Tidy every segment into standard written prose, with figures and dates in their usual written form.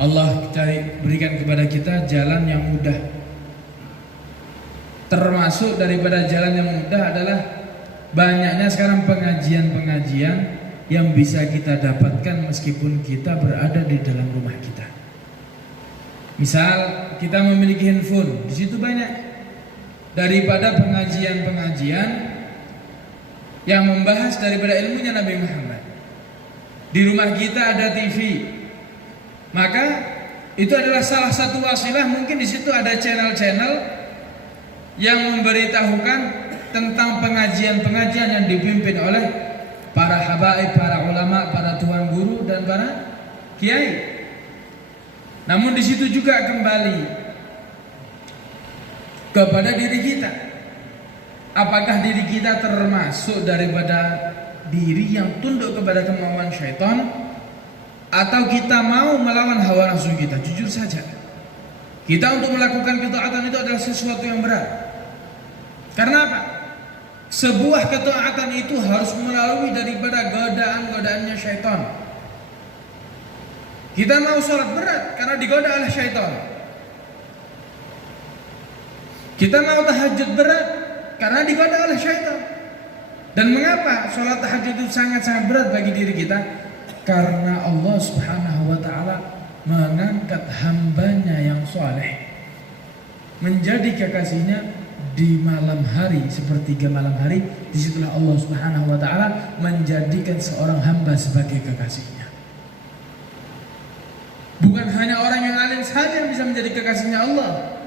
Allah berikan kepada kita jalan yang mudah. Termasuk daripada jalan yang mudah adalah banyaknya sekarang pengajian-pengajian yang bisa kita dapatkan meskipun kita berada di dalam rumah kita. Misal kita memiliki handphone, di situ banyak daripada pengajian-pengajian yang membahas daripada ilmunya Nabi Muhammad. Di rumah kita ada TV, maka itu adalah salah satu wasilah. Mungkin di situ ada channel-channel yang memberitahukan tentang pengajian-pengajian yang dipimpin oleh para habaib, para ulama, para tuan guru dan para kiai. Namun di situ juga kembali kepada diri kita. Apakah diri kita termasuk daripada diri yang tunduk kepada kemauan syaitan, atau kita mau melawan hawa nafsu kita? Jujur saja, kita untuk melakukan ketaatan itu adalah sesuatu yang berat. Karena apa? Sebuah ketaatan itu harus melalui daripada godaan-godaannya syaitan. Kita mau sholat berat karena digoda oleh syaitan. Kita mau tahajud berat karena digoda oleh syaitan. Dan mengapa sholat tahajud itu sangat-sangat berat bagi diri kita? Karena Allah Subhanahu wa ta'ala mengangkat hambanya yang soleh menjadi kekasihnya di malam hari, sepertiga malam hari. Disitulah Allah Subhanahu wa ta'ala menjadikan seorang hamba sebagai kekasihnya. Bukan hanya orang yang alim saja yang bisa menjadi kekasihnya Allah,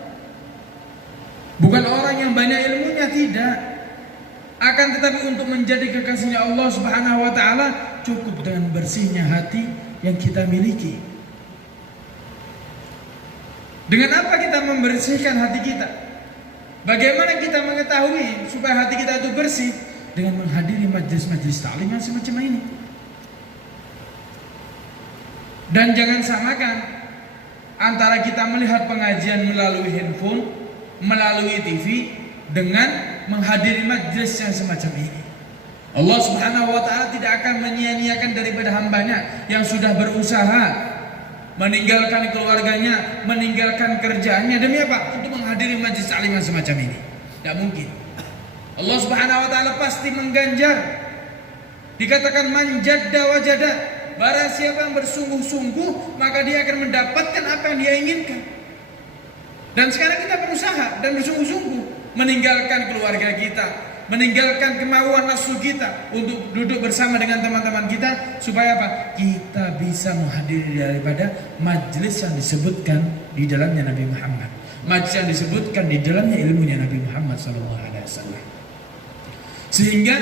bukan orang yang banyak ilmunya, tidak. Akan tetapi untuk menjadi kekasihnya Allah Subhanahu wa ta'ala cukup dengan bersihnya hati yang kita miliki. Dengan apa kita membersihkan hati kita? Bagaimana kita mengetahui supaya hati kita itu bersih? Dengan menghadiri majlis-majlis ta'lim yang semacam ini. Dan jangan samakan antara kita melihat pengajian melalui handphone, melalui TV, dengan menghadiri majlis yang semacam ini. Allah Subhanahu wa ta'ala tidak akan menyia-nyiakan daripada hambanya yang sudah berusaha meninggalkan keluarganya, meninggalkan kerjaannya, demi apa? Untuk menghadiri majlis ta'lim yang semacam ini. Tidak mungkin. Allah Subhanahu wa ta'ala pasti mengganjar. Dikatakan manjadda wajada, barang siapa yang bersungguh-sungguh maka dia akan mendapatkan apa yang dia inginkan. Dan sekarang kita berusaha dan bersungguh-sungguh meninggalkan keluarga kita, meninggalkan kemauan nafsu kita untuk duduk bersama dengan teman-teman kita, supaya apa? Kita bisa menghadiri daripada majlis yang disebutkan di dalamnya Nabi Muhammad, majlis yang disebutkan di dalamnya ilmunya Nabi Muhammad SAW. Sehingga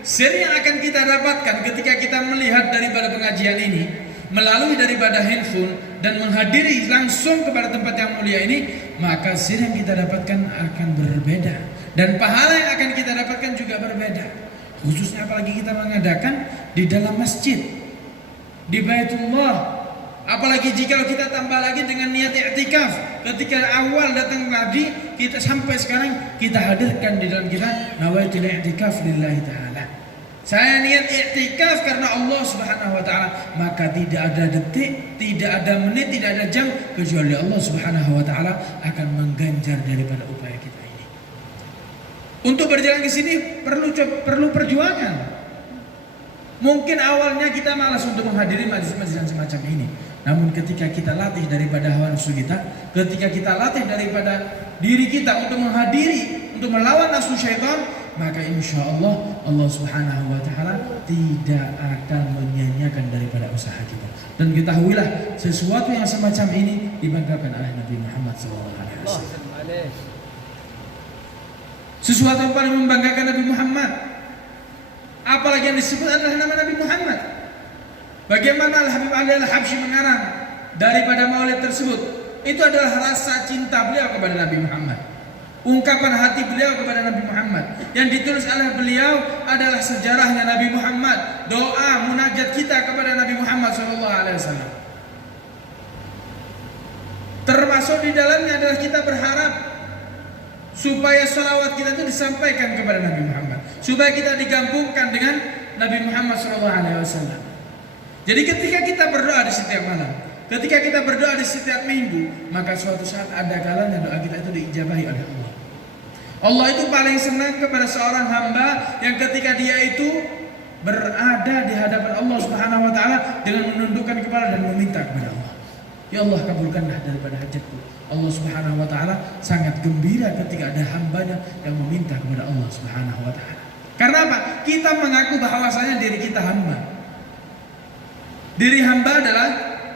seri yang akan kita dapatkan ketika kita melihat daripada pengajian ini melalui daripada handphone dan menghadiri langsung kepada tempat yang mulia ini, maka sir yang kita dapatkan akan berbeda dan pahala yang akan kita dapatkan juga berbeda. Khususnya apalagi kita mengadakan di dalam masjid, di Baitullah. Apalagi jika kita tambah lagi dengan niat i'tikaf. Ketika awal datang tadi, kita sampai sekarang kita hadirkan di dalam kita nawaitul i'tikaf lillahi ta'ala. Saya niat i'tikaf karena Allah Subhanahu wa ta'ala. Maka tidak ada detik, tidak ada menit, tidak ada jam kecuali Allah Subhanahu wa ta'ala akan mengganjar daripada upaya kita ini. Untuk berjalan ke sini perlu perjuangan. Mungkin awalnya kita malas untuk menghadiri majlis-majlis semacam ini. Namun ketika kita latih daripada hawa nafsu kita, ketika kita latih daripada diri kita untuk menghadiri, untuk melawan nafsu syaitan, maka insya Allah Allah Subhanahu wa ta'ala tidak akan menyia-nyiakan daripada usaha kita. Dan ketahuilah sesuatu yang semacam ini dibanggakan oleh Nabi Muhammad SAW. Sesuatu yang paling membanggakan Nabi Muhammad, apalagi yang disebut adalah nama Nabi Muhammad. Bagaimana Al-Habib Ali Al-Habsyi mengarang daripada maulid tersebut? Itu adalah rasa cinta beliau kepada Nabi Muhammad, ungkapan hati beliau kepada Nabi Muhammad. Yang ditulis oleh beliau adalah sejarahnya Nabi Muhammad, doa munajat kita kepada Nabi Muhammad SAW. Termasuk di dalamnya adalah kita berharap supaya salawat kita itu disampaikan kepada Nabi Muhammad, supaya kita digabungkan dengan Nabi Muhammad SAW. Jadi ketika kita berdoa di setiap malam, Ketika kita berdoa di setiap minggu, maka suatu saat ada kalanya doa kita itu diijabahi oleh Allah. Allah itu paling senang kepada seorang hamba yang ketika dia itu berada di hadapan Allah Subhanahu wa taala dengan menundukkan kepala dan meminta kepada Allah. Ya Allah, kabulkanlah daripada hajatku. Allah Subhanahu wa taala sangat gembira ketika ada hambanya yang meminta kepada Allah Subhanahu wa taala. Karena apa? Kita mengaku bahwasanya diri kita hamba. Diri hamba adalah,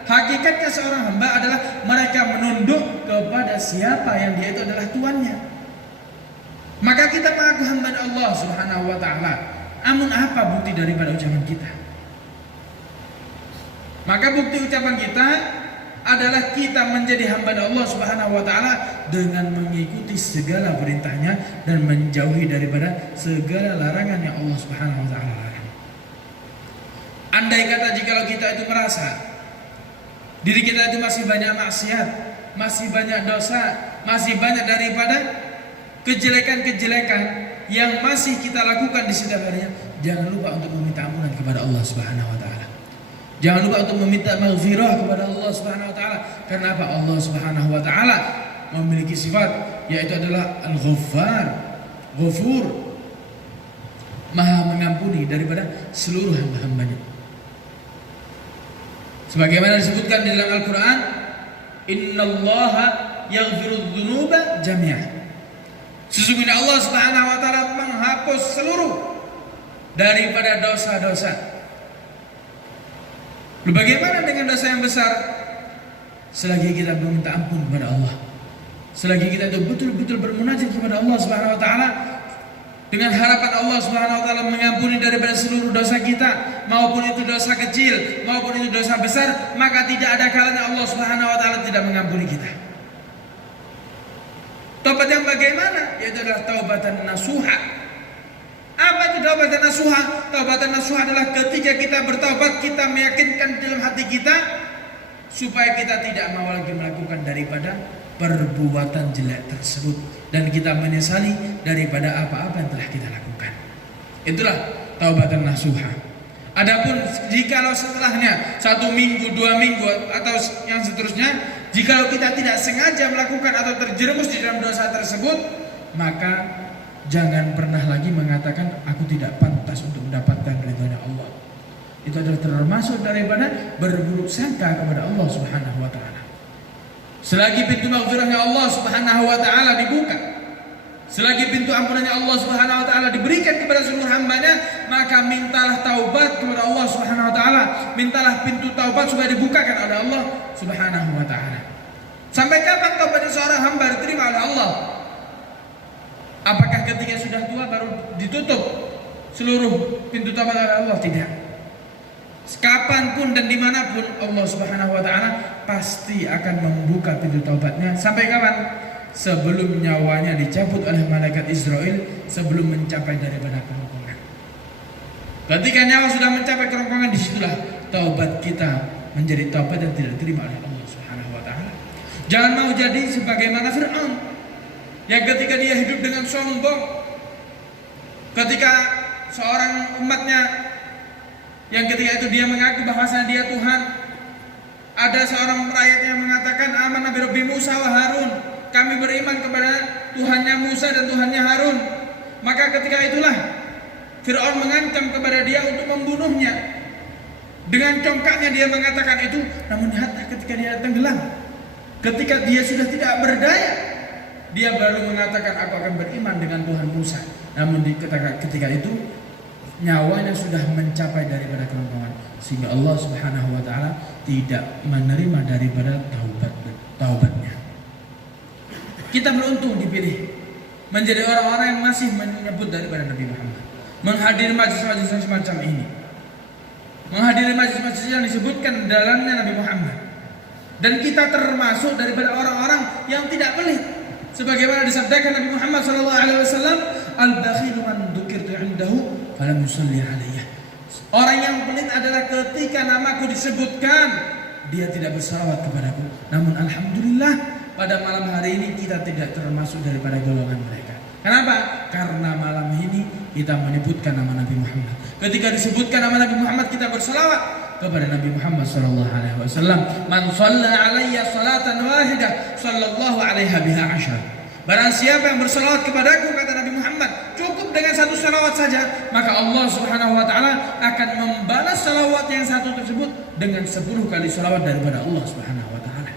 hakikatnya seorang hamba adalah mereka menunduk kepada siapa yang dia itu adalah tuannya. Maka kita mengaku hamba Allah Subhanahu wa taala. Namun apa bukti daripada ucapan kita? Maka bukti ucapan kita adalah kita menjadi hamba Allah Subhanahu wa taala dengan mengikuti segala perintahnya dan menjauhi daripada segala larangan yang Allah Subhanahu wa taala larang. Andai kata jikalau kita itu merasa diri kita itu masih banyak maksiat, masih banyak dosa, masih banyak daripada kejelekan-kejelekan yang masih kita lakukan di setiap harinya, jangan lupa untuk meminta ampunan kepada Allah Subhanahu wa taala. Jangan lupa untuk meminta maghfirah kepada Allah Subhanahu wa taala. Karena apa? Allah Subhanahu wa taala memiliki sifat yaitu adalah Al-Ghaffar, Ghafur, Maha mengampuni daripada seluruh hamba-hambanya. Sebagaimana disebutkan di dalam Al-Qur'an, "Innallaha yaghfirudz dzunuba jami'an." Sesungguhnya Allah Subhanahu wa taala menghapus seluruh daripada dosa-dosa. Bagaimana dengan dosa yang besar? Selagi kita meminta ampun kepada Allah, selagi kita itu betul-betul bermunajat kepada Allah Subhanahu wa taala dengan harapan Allah Subhanahu wa taala mengampuni daripada seluruh dosa kita, maupun itu dosa kecil, maupun itu dosa besar, maka tidak ada kalanya Allah Subhanahu wa taala tidak mengampuni kita. Taubat yang bagaimana? Yaitu adalah taubatan nasuha. Apa itu taubatan nasuha? Taubatan nasuha adalah ketika kita bertaubat, kita meyakinkan dalam hati kita supaya kita tidak mau lagi melakukan daripada perbuatan jelek tersebut, dan kita menyesali daripada apa-apa yang telah kita lakukan. Itulah taubatan nasuha. Adapun jikalau setelahnya 1 minggu, 2 minggu atau yang seterusnya, jikalau kita tidak sengaja melakukan atau terjerumus di dalam dosa tersebut, maka jangan pernah lagi mengatakan aku tidak pantas untuk mendapatkan ridhonya Allah. Itu adalah termasuk daripada berburuk sangka kepada Allah Subhanahu wa taala. Selagi pintu maghfirahnya Allah Subhanahu wa taala dibuka, selagi pintu ampunannya Allah Subhanahu wa taala diberikan kepada seluruh hambanya, maka mintalah taubat kepada Allah Subhanahu wa taala. Mintalah pintu taubat supaya dibukakan oleh Allah Subhanahu wa taala. Sampai kapan taubat seorang hamba diterima oleh Allah? Apakah ketika sudah tua baru ditutup seluruh pintu taubat oleh Allah? Tidak. Kapanpun dan dimanapun Allah Subhanahu wa taala pasti akan membuka pintu taubatnya. Sampai kapan? Sebelum nyawanya dicabut oleh malaikat Israel, sebelum mencapai daripada kerongkongan. Ketika nyawa sudah mencapai kerongkongan, disitulah taubat kita menjadi taubat yang tidak diterima oleh Allah Subhanahu wa taala. Jangan mau jadi sebagaimana Fir'aun yang ketika dia hidup dengan sombong, ketika seorang umatnya yang ketika itu dia mengaku bahwasanya dia Tuhan, ada seorang rakyat yang mengatakan amanna bi Rabbi Musa wa Harun, kami beriman kepada Tuhannya Musa dan Tuhannya Harun. Maka ketika itulah Fir'aun mengancam kepada dia untuk membunuhnya. Dengan congkaknya dia mengatakan itu, namun lihatlah ketika dia tenggelam, ketika dia sudah tidak berdaya, dia baru mengatakan aku akan beriman dengan Tuhan Musa. Namun ketika itu nyawanya sudah mencapai daripada kerongkongan, sehingga Allah Subhanahu wa taala tidak menerima daripada taubatnya. Kita beruntung dipilih menjadi orang-orang yang masih menyebut daripada Nabi Muhammad, menghadiri majlis-majlis semacam ini, menghadiri majlis-majlis yang disebutkan dalamnya Nabi Muhammad. Dan kita termasuk daripada orang-orang yang tidak pelit, sebagaimana disabdakan Nabi Muhammad SAW, al-bakhilu man dzukirtu 'indahu falam yusalli 'alayya. Orang yang pelit adalah ketika namaku disebutkan, dia tidak bersalawat kepadaku. Namun alhamdulillah pada malam hari ini kita tidak termasuk daripada golongan mereka. Kenapa? Karena malam ini kita menyebutkan nama Nabi Muhammad. Ketika disebutkan nama Nabi Muhammad kita bersalawat, kepada Nabi Muhammad sallallahu alaihi wasallam. Man shalla alayya salatan wahidah sallallahu alaiha biha asyar. Barang siapa yang bersalawat kepadaku, kata Nabi Muhammad, cukup dengan satu salawat saja, maka Allah Subhanahu wa taala akan membalas salawat yang satu tersebut dengan 10 kali salawat daripada Allah Subhanahu wa taala.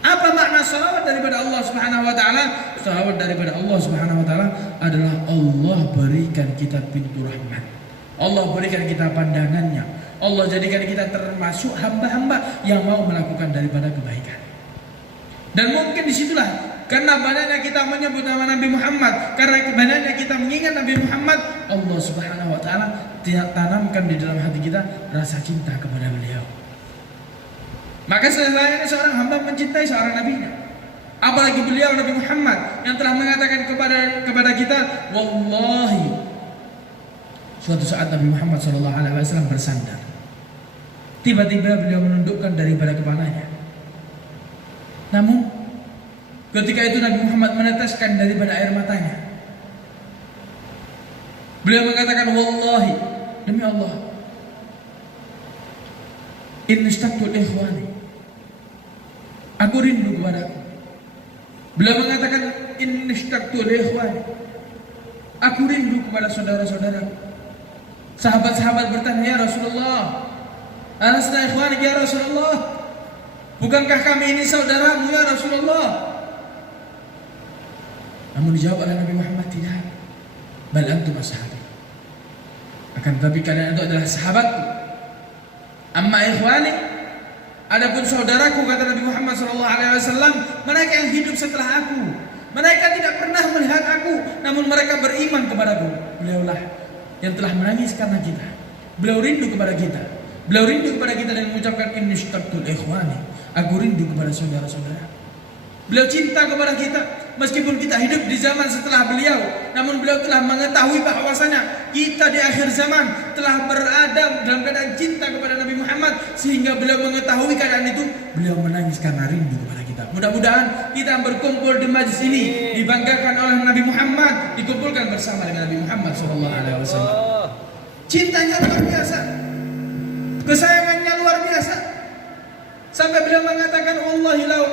Apa makna salawat daripada Allah Subhanahu wa taala? Salawat daripada Allah Subhanahu wa taala adalah Allah berikan kita pintu rahmat. Allah berikan kita pandangannya. Allah jadikan kita termasuk hamba-hamba yang mau melakukan daripada kebaikan. Dan mungkin disitulah, karena banyaknya kita menyebut nama Nabi Muhammad, karena banyaknya kita mengingat Nabi Muhammad, Allah Subhanahu wa taala tanamkan di dalam hati kita rasa cinta kepada beliau. Maka selayaknya seorang hamba mencintai seorang nabinya. Apalagi beliau Nabi Muhammad yang telah mengatakan kepada kita, wallahi, suatu saat Nabi Muhammad SAW bersandar. Tiba-tiba beliau menundukkan daripada kepalanya. Namun ketika itu Nabi Muhammad meneteskan daripada air matanya. Beliau mengatakan, wallahi, demi Allah, inni ishtaqtu li ikhwani, aku rindu kepadaku. Beliau mengatakan, inni ishtaqtu li ikhwani, aku rindu kepada saudara-saudaraku. Sahabat-sahabat bertanya, ya Rasulullah, alasna ikhwanik ya Rasulullah, bukankah kami ini saudaramu ya Rasulullah? Namun dijawab oleh Nabi Muhammad, tidak. Bal antum ashabi, akan tetapi kalian itu adalah sahabatku. Amma ikhwani, adapun saudaraku, kata Nabi Muhammad SAW, mereka yang hidup setelah aku. Mereka tidak pernah melihat aku, namun mereka beriman kepadaku. Beliaulah yang telah menangis karena kita. Beliau rindu kepada kita. Beliau rindu kepada kita dan mengucapkan, inni ishtaqtu li ikhwani, aku rindu kepada saudara-saudara. Beliau cinta kepada kita meskipun kita hidup di zaman setelah beliau, namun beliau telah mengetahui bahwasanya kita di akhir zaman telah berada dalam keadaan cinta kepada Nabi Muhammad, sehingga beliau mengetahui keadaan itu, beliau menangis karena rindu kepada kita. Mudah-mudahan kita berkumpul di majlis ini dibanggakan oleh Nabi Muhammad, dikumpulkan bersama dengan Nabi Muhammad SAW. Cintanya luar biasa, kesayangannya luar biasa, sampai beliau mengatakan, wallahi law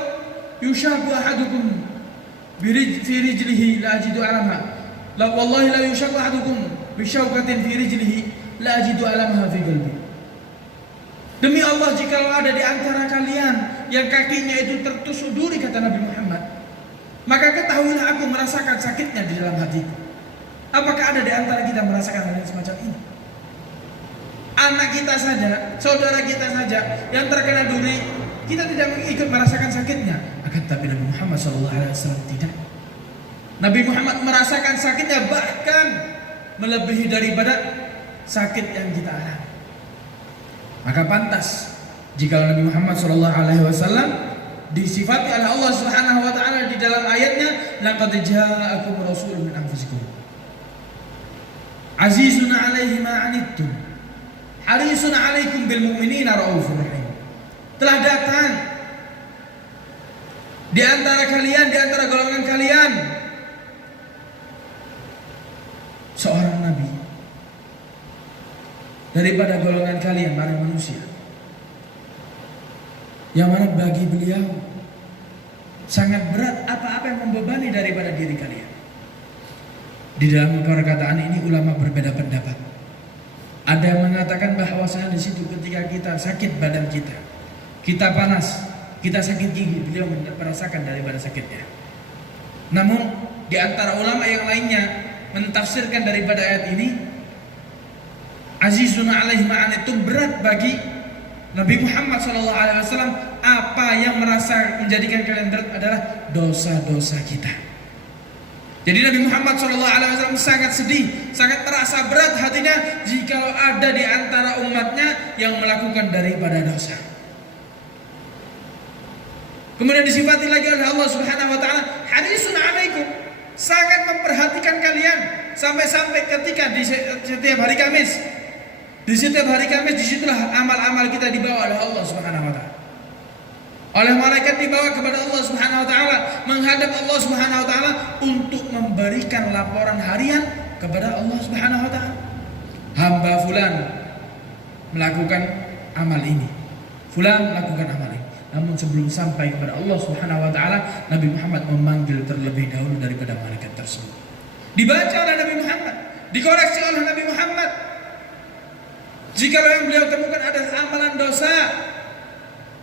yushaku ahadukum fi rijlihi la ajidu alamha, la wallahi la yushaku ahadukum bi syaukatin fi rijlihi la ajidu alamha fi qalbi. Demi Allah, jika ada di antara kalian yang kakinya itu tertusuk duri, kata Nabi Muhammad, maka ketahuilah aku merasakan sakitnya di dalam hatiku. Apakah ada di antara kita merasakan hal yang semacam ini? Anak kita saja, saudara kita saja yang terkena duri, kita tidak ikut merasakan sakitnya. Akan tapi Nabi Muhammad SAW tidak. Nabi Muhammad merasakan sakitnya, bahkan melebihi daripada sakit yang kita alami. Maka pantas jika Nabi Muhammad SAW disifati oleh Allah Subhanahu wa taala di dalam ayatnya, laqad ja'akum rasulun min anfusikum azizun 'alaihi ma 'anittum harisun 'alaikum bil mu'minina raufur rahim. Telah datang di antara kalian, di antara golongan kalian, seorang nabi daripada golongan kalian, para manusia, yang mana bagi beliau sangat berat apa-apa yang membebani daripada diri kalian. Di dalam perkataan ini ulama berbeda pendapat. Ada yang mengatakan bahwasanya di situ ketika kita sakit badan kita, kita panas, kita sakit gigi, beliau merasakan daripada sakitnya. Namun di antara ulama yang lainnya mentafsirkan daripada ayat ini, azizun 'alaihi ma'anitum, berat bagi Nabi Muhammad SAW, apa yang merasa menjadikan kalian berat adalah dosa-dosa kita. Jadi Nabi Muhammad SAW sangat sedih, sangat terasa berat hatinya jika ada di antara umatnya yang melakukan daripada dosa. Kemudian disifati lagi oleh Allah Subhanahu wa taala, harisun 'alaikum, sangat memperhatikan kalian, sampai-sampai ketika di setiap hari Kamis, disitulah amal-amal kita dibawa oleh Allah Subhanahu wa taala. Oleh malaikat dibawa kepada Allah Subhanahu wa taala, menghadap Allah Subhanahu wa taala untuk memberikan laporan harian kepada Allah Subhanahu wa taala. Hamba fulan melakukan amal ini, fulan lakukan amal ini. Namun sebelum sampai kepada Allah Subhanahu wa taala, Nabi Muhammad memanggil terlebih dahulu daripada malaikat tersebut. Dibaca oleh Nabi Muhammad, dikoreksi oleh Nabi Muhammad. Jika yang beliau temukan adalah amalan dosa,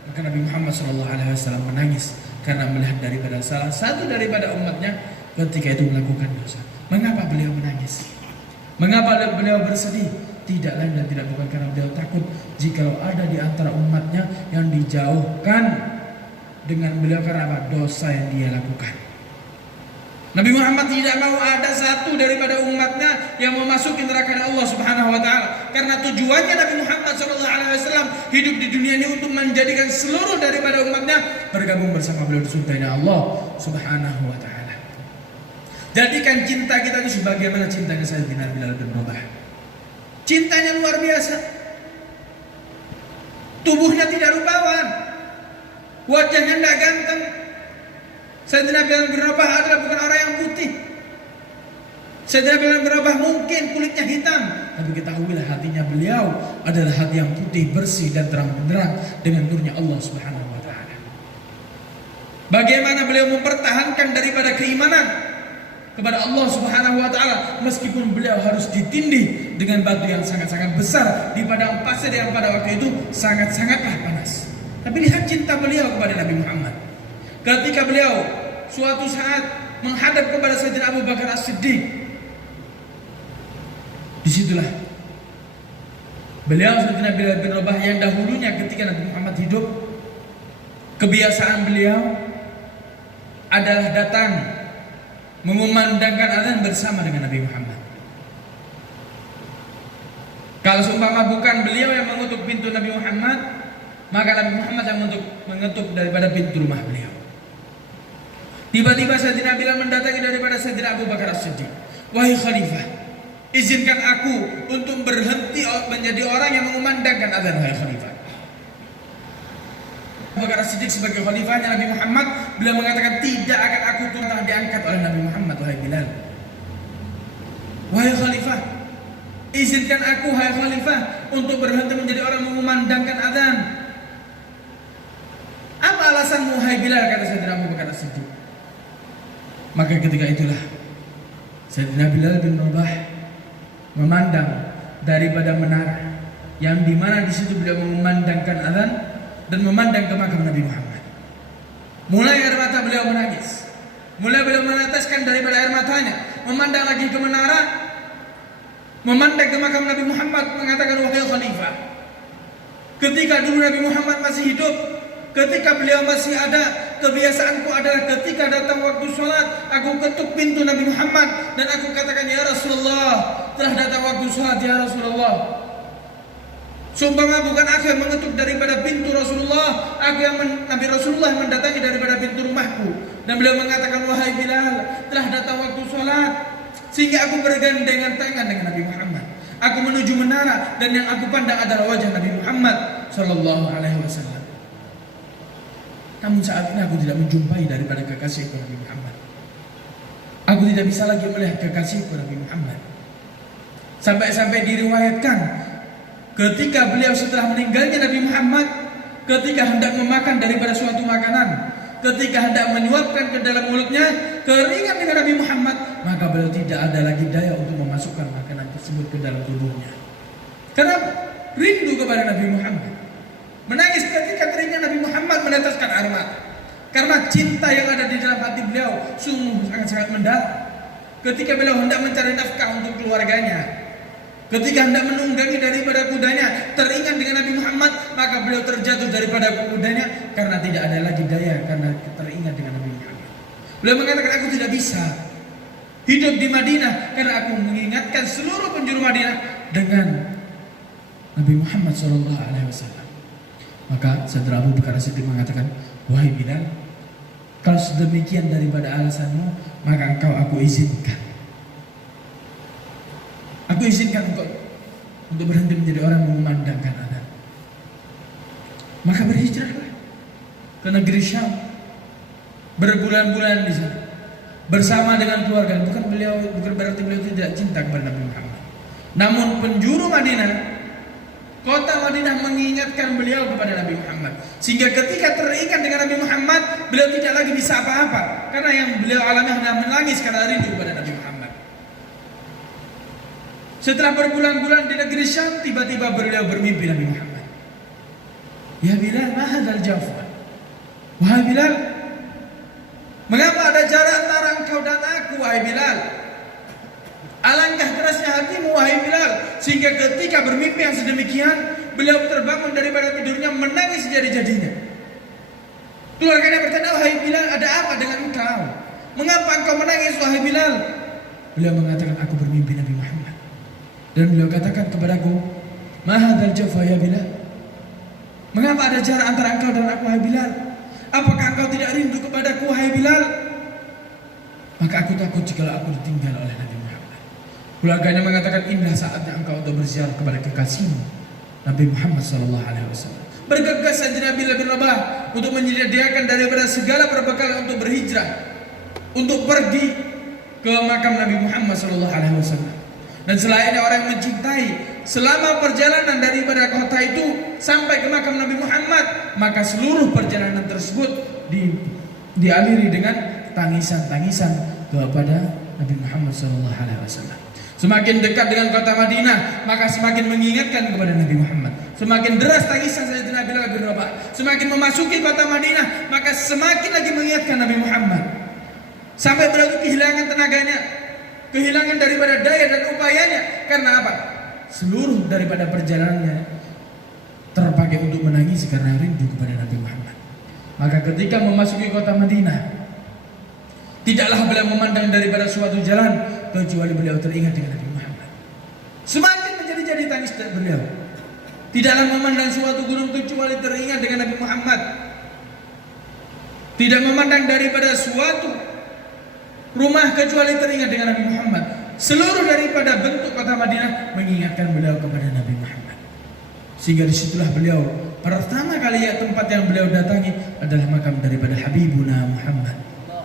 maka Nabi Muhammad SAW menangis karena melihat daripada salah satu daripada umatnya ketika itu melakukan dosa. Mengapa beliau menangis? Mengapa beliau bersedih? Tidak lain dan tidak bukan karena beliau takut jikalau ada di antara umatnya yang dijauhkan dengan beliau karena apa? Dosa yang dia lakukan. Nabi Muhammad tidak mau ada satu daripada umatnya yang memasuki neraka Allah Subhanahu wa taala. Karena tujuannya Nabi Muhammad SAW hidup di dunia ini untuk menjadikan seluruh daripada umatnya bergabung bersama beliau di surganya Allah Subhanahu wa taala. Jadikan cinta kita ini sebagaimana cintanya Sayyidina Bilal bin Rabah. Cintanya luar biasa. Tubuhnya tidak rupawan, wajahnya tidak ganteng. Sayyidina Bilal bin Rabah adalah bukan orang yang putih. Sayyidina Bilal bin Rabah mungkin kulitnya hitam, tapi ketahuilah hatinya beliau adalah hati yang putih, bersih dan terang benderang dengan nurnya Allah Subhanahu wa taala. Bagaimana beliau mempertahankan daripada keimanan kepada Allah Subhanahu wa taala meskipun beliau harus ditindih dengan batu yang sangat-sangat besar di padang pasir yang pada waktu itu sangat-sangatlah panas. Tapi lihat cinta beliau kepada Nabi Muhammad. Ketika beliau suatu saat menghadap kepada Sayyidina Abu Bakar As-Siddiq, disitulah beliau Sayyidina Bilal bin Rabah yang dahulunya ketika Nabi Muhammad hidup, kebiasaan beliau adalah datang mengumandangkan azan bersama dengan Nabi Muhammad. Kalau seumpama bukan beliau yang mengetuk pintu Nabi Muhammad, maka Nabi Muhammad yang mengetuk daripada pintu rumah beliau. Tiba-tiba Sayyidina Bilal mendatangi daripada Sayyidina Abu Bakar As-Siddiq. Wahai Khalifah, izinkan aku untuk berhenti menjadi orang yang mengumandangkan azan, wahai Khalifah. Abu Bakar As-Siddiq sebagai khalifahnya Nabi Muhammad, beliau mengatakan tidak akan aku tunggu diangkat oleh Nabi Muhammad, wahai Bilal. Wahai Khalifah, izinkan aku, wahai Khalifah, untuk berhenti menjadi orang mengumandangkan azan. Apa alasanmu, wahai Bilal? Kata Sayyidina Abu Bakar As-Siddiq. Maka ketika itulah Sayyidina Bilal bin Rabah memandang daripada menara yang dimana di situ beliau memandangkan azan dan memandang ke makam Nabi Muhammad. Mulai air mata beliau menangis, mulai beliau meneteskan daripada air matanya, memandang lagi ke menara, memandang ke makam Nabi Muhammad, mengatakan, wahai Khalifah, ketika dulu Nabi Muhammad masih hidup, ketika beliau masih ada, kebiasaanku adalah ketika datang waktu sholat, aku ketuk pintu Nabi Muhammad dan aku katakan, ya Rasulullah, telah datang waktu sholat, ya Rasulullah. Sumpah bukan aku yang mengetuk daripada pintu Rasulullah, aku yang Nabi Rasulullah mendatangi daripada pintu rumahku. Dan beliau mengatakan, wahai Bilal, telah datang waktu sholat, sehingga aku bergandengan tangan dengan Nabi Muhammad. Aku menuju menara dan yang aku pandang adalah wajah Nabi Muhammad Sallallahu Alaihi Wasallam. Namun saat ini aku tidak menjumpai daripada kekasihku Nabi Muhammad. Aku tidak bisa lagi melihat kekasihku Nabi Muhammad. Sampai-sampai diriwayatkan ketika beliau setelah meninggalnya Nabi Muhammad, ketika hendak memakan daripada suatu makanan, ketika hendak menyuapkan ke dalam mulutnya keringat dengan Nabi Muhammad, maka beliau tidak ada lagi daya untuk memasukkan makanan tersebut ke dalam tubuhnya. Kenapa? Rindu kepada Nabi Muhammad. Menangis ketika telinga Nabi Muhammad meneteskan air mata. Karena cinta yang ada di dalam hati beliau sungguh sangat-sangat mendalam. Ketika beliau hendak mencari nafkah untuk keluarganya, ketika hendak menunggangi daripada kudanya, teringat dengan Nabi Muhammad, maka beliau terjatuh daripada kudanya karena tidak ada lagi daya, karena teringat dengan Nabi Muhammad. Beliau mengatakan, aku tidak bisa hidup di Madinah karena aku mengingatkan seluruh penjuru Madinah dengan Nabi Muhammad SAW. Maka Saudara Abu Bakar As-Siddiq mengatakan, wahai Bilal, kalau sedemikian daripada alasanmu, maka engkau aku izinkan. Aku izinkan engkau untuk berhenti menjadi orang memandangkan azan. Maka berhijrahlah ke negeri Syam, berbulan-bulan di sana bersama dengan keluarga. Bukan berarti beliau tidak cinta kepada Nabi Muhammad. Namun penjuru Madinah Kota Madinah mengingatkan beliau kepada Nabi Muhammad, sehingga ketika teringat dengan Nabi Muhammad, beliau tidak lagi bisa apa-apa, karena yang beliau alami hanya menangis karena rindu kepada Nabi Muhammad. Setelah berbulan-bulan di negeri Syam, tiba-tiba beliau bermimpi Nabi Muhammad. Ya Bilal, ma hadzal jafwa? Wahai Bilal, mengapa ada jarak antara engkau dan aku, wahai Bilal? Alangkah kerasnya hatimu, wahai Bilal, sehingga ketika bermimpi yang sedemikian, beliau terbangun daripada tidurnya menangis jadi-jadinya. Keluarganya bertanya, wahai Bilal, ada apa dengan engkau? Mengapa engkau menangis, wahai Bilal? Beliau mengatakan, aku bermimpi Nabi Muhammad. Dan beliau katakan kepadaku, ma hadzal jafa ya Bilal? Mengapa ada jarak antara engkau dan aku, wahai Bilal? Apakah engkau tidak rindu kepadaku, wahai Bilal? Maka aku takut jika aku ditinggal oleh Nabi Muhammad. Keluarganya mengatakan, indah saatnya engkau untuk berziarah kepada kekasihmu Nabi Muhammad SAW. Bergegas Sayyidina Bilal bin Rabah untuk menyediakan daripada segala perbekalan untuk berhijrah, untuk pergi ke makam Nabi Muhammad SAW. Dan selainnya orang yang mencintai, selama perjalanan daripada kota itu sampai ke makam Nabi Muhammad, maka seluruh perjalanan tersebut dialiri dengan tangisan-tangisan kepada Nabi Muhammad SAW. Semakin dekat dengan kota Madinah, maka semakin mengingatkan kepada Nabi Muhammad. Semakin deras tangisan Sayyidina Bilal bin Rabah. Semakin memasuki kota Madinah, maka semakin lagi mengingatkan Nabi Muhammad. Sampai beliau kehilangan tenaganya, kehilangan daripada daya dan upayanya. Karena apa? Seluruh daripada perjalanannya terpakai untuk menangis karena rindu kepada Nabi Muhammad. Maka ketika memasuki kota Madinah, tidaklah beliau memandang daripada suatu jalan kecuali beliau teringat dengan Nabi Muhammad. Semakin menjadi-jadi tangis beliau. Tidaklah memandang suatu gunung kecuali teringat dengan Nabi Muhammad. Tidak memandang daripada suatu rumah kecuali teringat dengan Nabi Muhammad. Seluruh daripada bentuk kota Madinah mengingatkan beliau kepada Nabi Muhammad. Sehingga disitulah beliau pertama kali tempat yang beliau datangi adalah makam daripada Habibuna Muhammad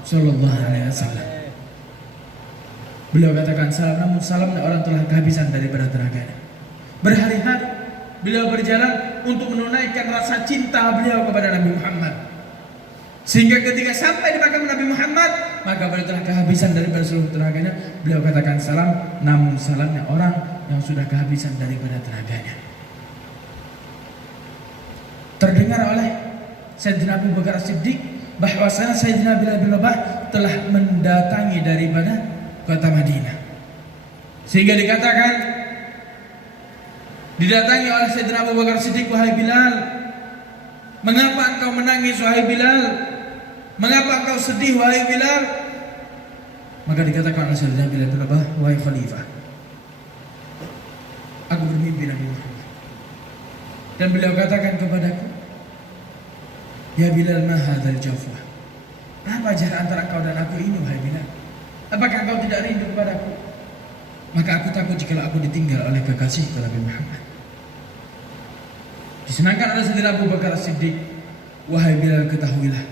Sallallahu Alaihi Wasallam. Beliau katakan, salam, namun salamnya orang telah kehabisan daripada tenaganya. Berhari-hari beliau berjalan untuk menunaikan rasa cinta beliau kepada Nabi Muhammad. Sehingga ketika sampai di makam Nabi Muhammad, maka beliau telah kehabisan daripada seluruh tenaganya. Beliau katakan salam, namun salamnya orang yang sudah kehabisan daripada tenaganya. Terdengar oleh Sayyidina Abu Bakar As-Siddiq bahwasanya Sayyidina Bilal bin Rabah telah mendatangi daripada kota Madinah. Sehingga dikatakan, didatangi oleh Sayyidina Abu Bakar Siddiq, wahai Bilal, mengapa engkau menangis, wahai Bilal? Mengapa engkau sedih, wahai Bilal? Maka dikatakan oleh Sayyidina Bilal bin Rabah, wahai Khalifah, aku bermimpi Nabi Muhammad. Dan beliau katakan kepadaku, ya Bilal, ma hadzal jafwa? Apa jarak antara engkau dan aku ini, wahai Bilal? Apakah engkau tidak rindu kepadaku? Maka aku takut jika aku ditinggal oleh kekasihku Nabi Muhammad. Disenangkan oleh Sayyidina Abu Bakar As-Siddiq, wahai Bilal, ketahuilah,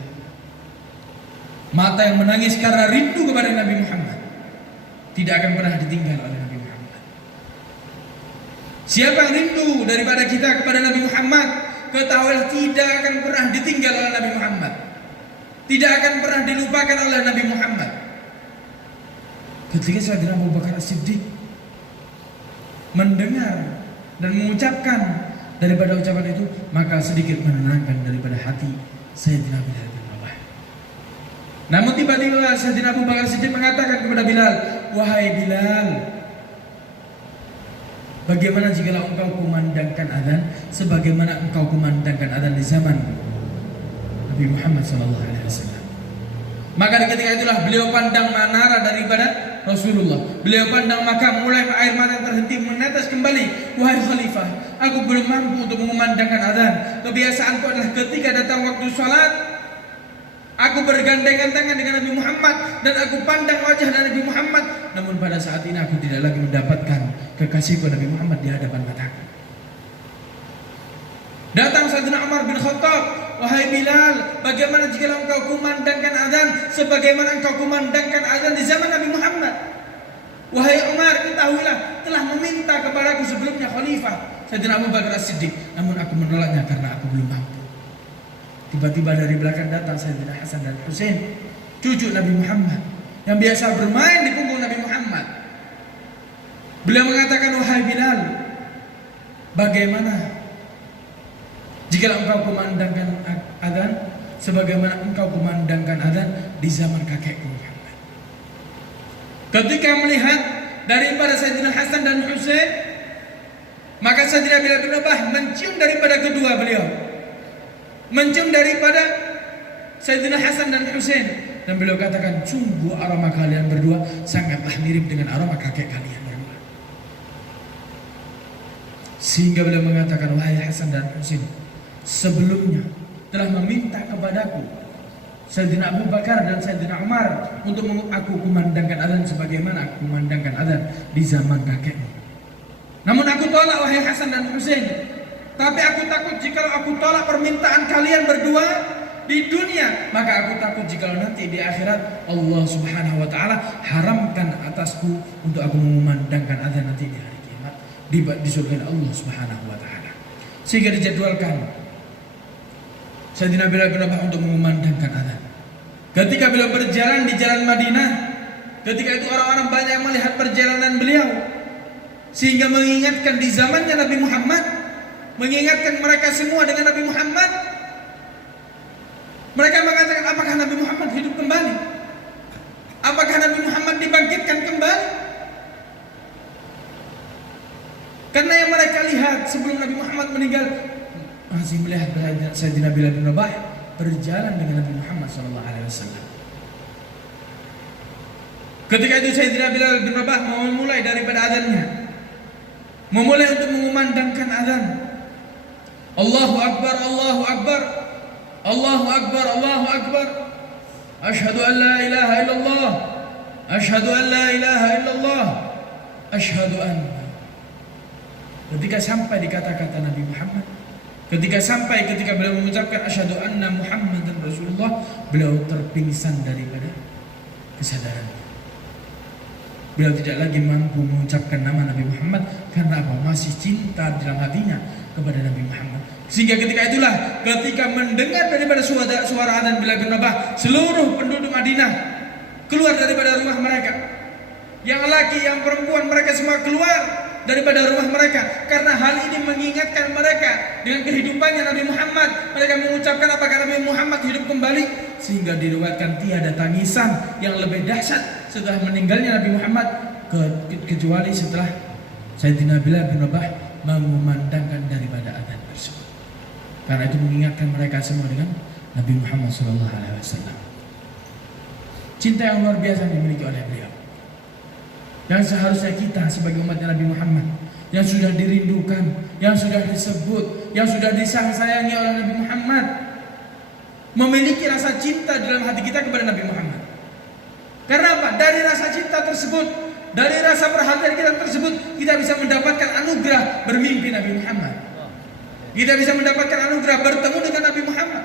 mata yang menangis karena rindu kepada Nabi Muhammad tidak akan pernah ditinggal oleh Nabi Muhammad. Siapa yang rindu daripada kita kepada Nabi Muhammad, ketahuilah tidak akan pernah ditinggal oleh Nabi Muhammad, tidak akan pernah dilupakan oleh Nabi Muhammad. Ketika Sayyidina Abu Bakar As-Siddiq mendengar dan mengucapkan daripada ucapan itu, maka sedikit menenangkan daripada hati Sayyidina Bilal bin Rabah. Namun tiba-tiba Sayyidina Abu Bakar As-Siddiq mengatakan kepada Bilal, wahai Bilal, bagaimana jika engkau kumandangkan azan sebagaimana engkau kumandangkan azan di zaman Nabi Muhammad SAW? Maka ketika itulah beliau pandang manara daripada Rasulullah. Beliau pandang, maka mulai air mata terhenti menetes kembali. Wahai Khalifah, aku belum mampu untuk mengumandangkan azan. Kebiasaanku adalah ketika datang waktu sholat, aku bergandengan tangan dengan Nabi Muhammad dan aku pandang wajah Nabi Muhammad. Namun pada saat ini aku tidak lagi mendapatkan kekasihku Nabi Muhammad di hadapan mataku. Datang Sayyidina Umar bin Khattab, wahai Bilal, bagaimana jika engkau kumandangkan azan sebagaimana engkau kumandangkan azan di zaman Nabi Muhammad? Wahai Umar, ketahuilah telah meminta kepadaku sebelumnya Khalifah Sayyidina Abu Bakar As-Siddiq, namun aku menolaknya karena aku belum mampu. Tiba-tiba dari belakang datang Sayyidina Hasan dan Husain, cucu Nabi Muhammad yang biasa bermain di punggung Nabi Muhammad. Beliau mengatakan, wahai Bilal, bagaimana jika engkau kumandangkan adzan sebagaimana engkau kumandangkan adzan di zaman kakekku Muhammad. Ketika melihat daripada Sayyidina Hasan dan Husain, maka Sayyidina Bilal bin Rabah mencium daripada kedua beliau, mencium daripada Sayyidina Hasan dan Husain, dan beliau katakan, sungguh aroma kalian berdua sangatlah mirip dengan aroma kakek kalian berdua. Sehingga beliau mengatakan, wahai Hasan dan Husain, sebelumnya telah meminta kepadaku Sayyidina Abu Bakar dan Sayyidina Umar untuk aku kumandangkan adzan sebagaimana aku kumandangkan adzan di zaman kakekmu. Namun aku tolak, wahai Hasan dan Husain. Tapi aku takut jika aku tolak permintaan kalian berdua di dunia, maka aku takut jika nanti di akhirat Allah Subhanahu wa taala haramkan atasku untuk aku mengumandangkan adzan nanti di hari kiamat di surga Allah Subhanahu wa taala. Sehingga dijadwalkan Sayyidina Bilal bin Rabah untuk mengumandangkan adzan. Ketika beliau berjalan di jalan Madinah, ketika itu orang-orang banyak yang melihat perjalanan beliau, sehingga mengingatkan di zamannya Nabi Muhammad, mengingatkan mereka semua dengan Nabi Muhammad. Mereka mengatakan, apakah Nabi Muhammad hidup kembali? Apakah Nabi Muhammad dibangkitkan kembali? Karena yang mereka lihat sebelum Nabi Muhammad meninggal, masih melihat Sayyidina Bilal bin Rabah berjalan dengan Nabi Muhammad SAW. Ketika itu Sayyidina Bilal bin Rabah memulai daripada adzannya, memulai untuk mengumandangkan adzan. Allahu Akbar, Allahu Akbar, Allahu Akbar, Allahu Akbar. Asyhadu an la ilaha illallah, asyhadu an la ilaha illallah, asyhadu anna. Ketika sampai di kata-kata Nabi Muhammad, ketika beliau mengucapkan asyhadu anna Muhammadan Rasulullah, beliau terpingsan daripada kesadaran. Beliau tidak lagi mampu mengucapkan nama Nabi Muhammad karena apa? Masih cinta dalam hatinya kepada Nabi Muhammad. Sehingga ketika itulah, ketika mendengar daripada suara adzan Bilal bin Rabah, seluruh penduduk Madinah keluar daripada rumah mereka. Yang laki, yang perempuan, mereka semua keluar daripada rumah mereka, karena hal ini mengingatkan mereka dengan kehidupannya Nabi Muhammad. Mereka mengucapkan, apakah Nabi Muhammad hidup kembali? Sehingga diriwayatkan tiada tangisan yang lebih dahsyat setelah meninggalnya Nabi Muhammad kecuali setelah Sayyidina Bilal bin Rabah mengumandangkan daripada adzan tersebut. Karena itu mengingatkan mereka semua dengan Nabi Muhammad SAW. Cinta yang luar biasa dimiliki oleh beliau, yang seharusnya kita sebagai umatnya Nabi Muhammad, yang sudah dirindukan, yang sudah disebut, yang sudah disayang-sayangi oleh Nabi Muhammad, memiliki rasa cinta dalam hati kita kepada Nabi Muhammad. Karena apa? Dari rasa cinta tersebut, dari rasa perhatian kita tersebut, kita bisa mendapatkan anugerah bermimpi Nabi Muhammad. Kita bisa mendapatkan anugerah bertemu dengan Nabi Muhammad.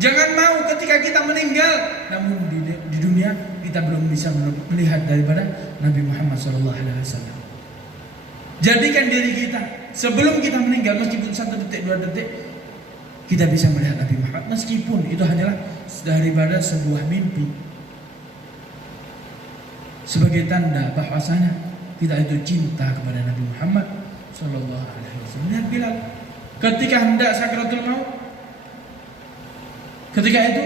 Jangan mau ketika kita meninggal, namun di dunia kita belum bisa melihat daripada Nabi Muhammad SAW. Jadikan diri kita sebelum kita meninggal, meskipun 1 detik 2 detik, kita bisa melihat Nabi Muhammad, meskipun itu hanyalah daripada sebuah mimpi, sebagai tanda bahwasanya kita itu cinta kepada Nabi Muhammad SAW. Lihat Bilal ketika hendak sakratul maut, ketika itu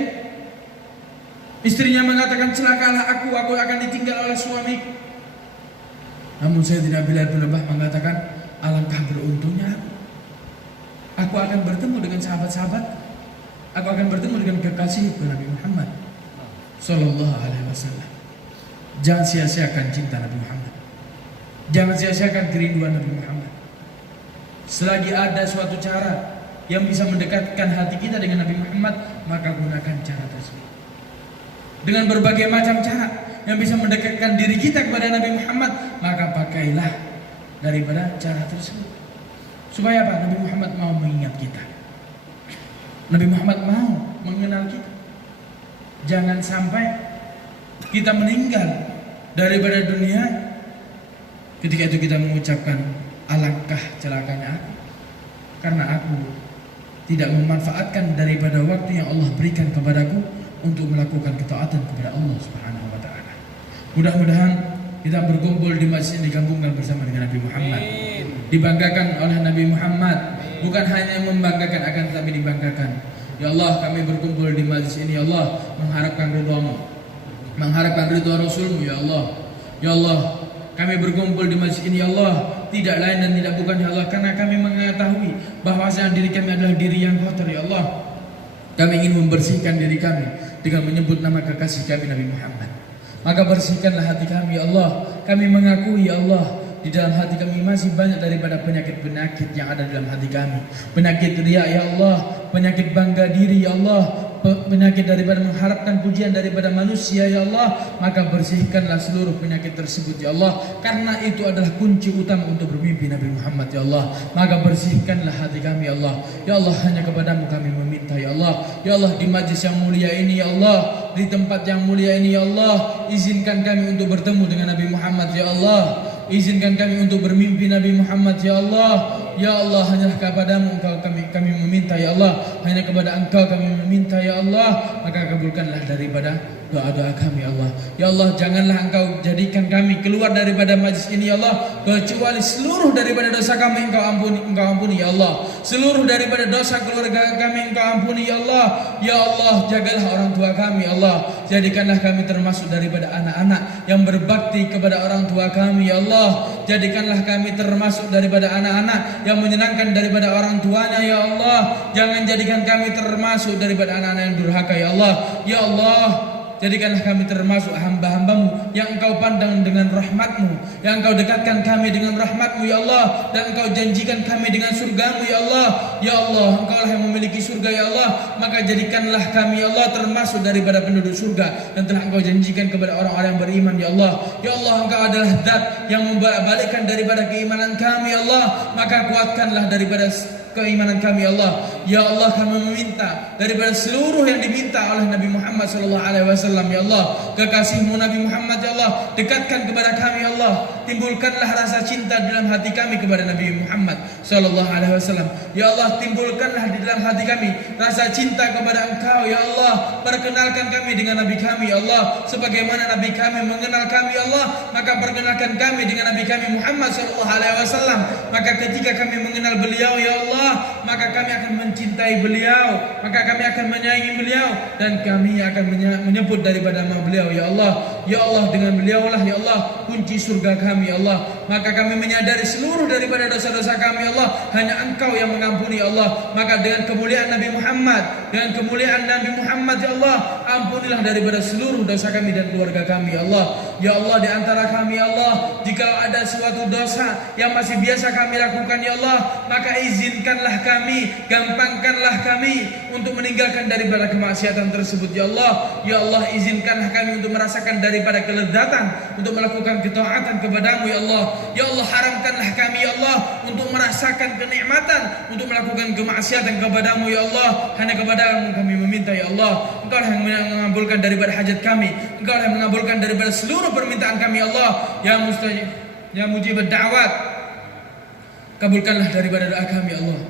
istrinya mengatakan, celakalah aku akan ditinggal oleh suamiku. Namun Sayyidina Bilal bin Rabah mengatakan, alangkah beruntungnya aku akan bertemu dengan sahabat-sahabat, aku akan bertemu dengan kekasihku Nabi Muhammad Sallallahu Alaihi Wasallam. Jangan sia-siakan cinta Nabi Muhammad, jangan sia-siakan kerinduan Nabi Muhammad. Selagi ada suatu cara yang bisa mendekatkan hati kita dengan Nabi Muhammad, maka gunakan cara tersebut. Dengan berbagai macam cara yang bisa mendekatkan diri kita kepada Nabi Muhammad, maka pakailah daripada cara tersebut. Supaya apa? Nabi Muhammad mau mengingat kita, Nabi Muhammad mau mengenal kita. Jangan sampai kita meninggal daripada dunia, ketika itu kita mengucapkan alangkah celakanya aku, karena aku tidak memanfaatkan daripada waktu yang Allah berikan kepadaku untuk melakukan ketaatan kepada Allah Subhanahu wa taala. Mudah-mudahan kita berkumpul di masjid digabungkan bersama dengan Nabi Muhammad, dibanggakan oleh Nabi Muhammad, bukan hanya membanggakan akan tetapi dibanggakan. Ya Allah, kami berkumpul di majlis ini ya Allah mengharapkan ridha-Mu, mengharapkan ridha Rasul-Mu ya Allah. Ya Allah, kami berkumpul di majlis ini ya Allah tidak lain dan tidak bukan ya Allah karena kami mengetahui bahwasanya diri kami adalah diri yang kotor ya Allah. Kami ingin membersihkan diri kami dengan menyebut nama kekasih kami Nabi Muhammad. Maka bersihkanlah hati kami ya Allah. Kami mengakui ya Allah di dalam hati kami masih banyak daripada penyakit-penyakit yang ada dalam hati kami. Penyakit riya ya Allah, penyakit bangga diri ya Allah, penyakit daripada mengharapkan pujian daripada manusia ya Allah. Maka bersihkanlah seluruh penyakit tersebut ya Allah, karena itu adalah kunci utama untuk bermimpi Nabi Muhammad ya Allah. Maka bersihkanlah hati kami ya Allah. Ya Allah, hanya kepadamu kami meminta ya Allah. Ya Allah, di majlis yang mulia ini ya Allah, di tempat yang mulia ini ya Allah, izinkan kami untuk bertemu dengan Nabi Muhammad ya Allah. Izinkan kami untuk bermimpi Nabi Muhammad ya Allah. Ya Allah, hanyalah kepadamu kami meminta ya Allah. Hanya kepada Engkau kami meminta ya Allah. Maka kabulkanlah daripada doa-doa kami ya Allah. Ya Allah, janganlah Engkau jadikan kami keluar daripada majlis ini ya Allah kecuali seluruh daripada dosa kami Engkau ampuni ya Allah. Seluruh daripada dosa keluarga kami Engkau ampuni ya Allah. Ya Allah, jagalah orang tua kami ya Allah. Jadikanlah kami termasuk daripada anak-anak yang berbakti kepada orang tua kami ya Allah. Jadikanlah kami termasuk daripada anak-anak yang menyenangkan daripada orang tuanya ya Allah. Jangan jadikan kami termasuk daripada anak-anak yang durhaka ya Allah. Ya Allah, jadikanlah kami termasuk hamba-hambamu yang Engkau pandang dengan rahmat-Mu, yang Engkau dekatkan kami dengan rahmat-Mu ya Allah, dan Engkau janjikan kami dengan surga-Mu ya Allah. Ya Allah, Engkau lah yang memiliki surga ya Allah. Maka jadikanlah kami ya Allah termasuk daripada penduduk surga yang telah Engkau janjikan kepada orang-orang yang beriman ya Allah. Ya Allah, Engkau adalah zat yang membalikkan daripada keimanan kami ya Allah. Maka kuatkanlah daripada keimanan kami ya Allah. Ya Allah, kami meminta daripada seluruh yang diminta oleh Nabi Muhammad SAW ya Allah. Kekasih-Mu Nabi Muhammad ya Allah, dekatkan kepada kami ya Allah. Timbulkanlah rasa cinta dalam hati kami kepada Nabi Muhammad SAW. Ya Allah, timbulkanlah di dalam hati kami rasa cinta kepada Engkau ya Allah. Perkenalkan kami dengan Nabi kami ya Allah, sebagaimana Nabi kami mengenal kami ya Allah. Maka perkenalkan kami dengan Nabi kami Muhammad SAW. Maka ketika kami mengenal beliau ya Allah, maka kami akan mencintai beliau, maka kami akan menyayangi beliau, dan kami akan menyebut daripada nama beliau ya Allah. Ya Allah, dengan beliaulah ya Allah kunci surga kami ya Allah. Maka kami menyadari seluruh daripada dosa-dosa kami ya Allah hanya Engkau yang mengampuni ya Allah. Maka dengan kemuliaan Nabi Muhammad, dengan kemuliaan Nabi Muhammad ya Allah, ampunilah daripada seluruh dosa kami dan keluarga kami ya Allah. Ya Allah, di antara kami ya Allah, jika ada suatu dosa yang masih biasa kami lakukan ya Allah, maka izinkanlah kami, gampangkanlah kami untuk meninggalkan daripada kemaksiatan tersebut ya Allah. Ya Allah, izinkanlah kami untuk merasakan daripada kelezatan untuk melakukan ketaatan kepadamu ya Allah. Ya Allah, haramkanlah kami ya Allah untuk merasakan kenikmatan untuk melakukan kemaksiatan kepadamu ya Allah. Hanya kepadamu kami meminta ya Allah. Engkau lah yang mengabulkan daripada hajat kami, Engkau lah yang mengabulkan daripada seluruh permintaan kami ya Allah. Ya mustajib, ya mujib ad-da'wat, kabulkanlah daripada doa kami ya Allah.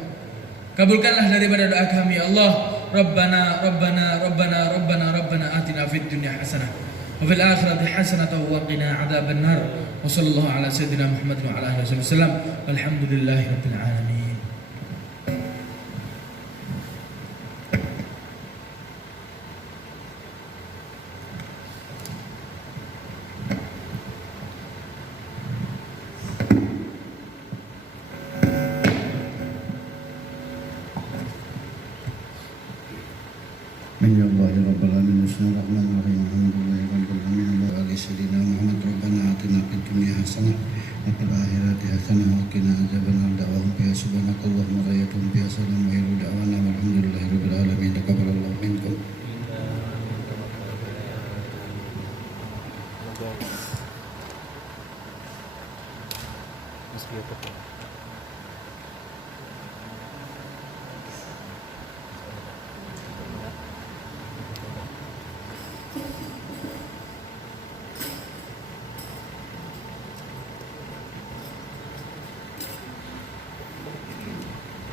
Kabulkanlah daripada doa kami ya Allah. Rabbana atina fid dunya hasanah wa fil akhirati hasanah wa qina adzaban nar. Wa sallallahu ala sayyidina Muhammad wa ala alihi wasallam. Walhamdulillahi rabbil alamin. Ya Allah ya Rabbal alamin, bismillahirrahmanirrahim, alhamdulillahi rabbil alamin, wa ala sayyidina Muhammad. Rabbana atina fid dunya hasanah wa fil akhirati hasanah wa qina adzabannar. Da'wahum fiha subhanakallahumma wa la ilaha illa anta, wa da'wana alhamdulillah.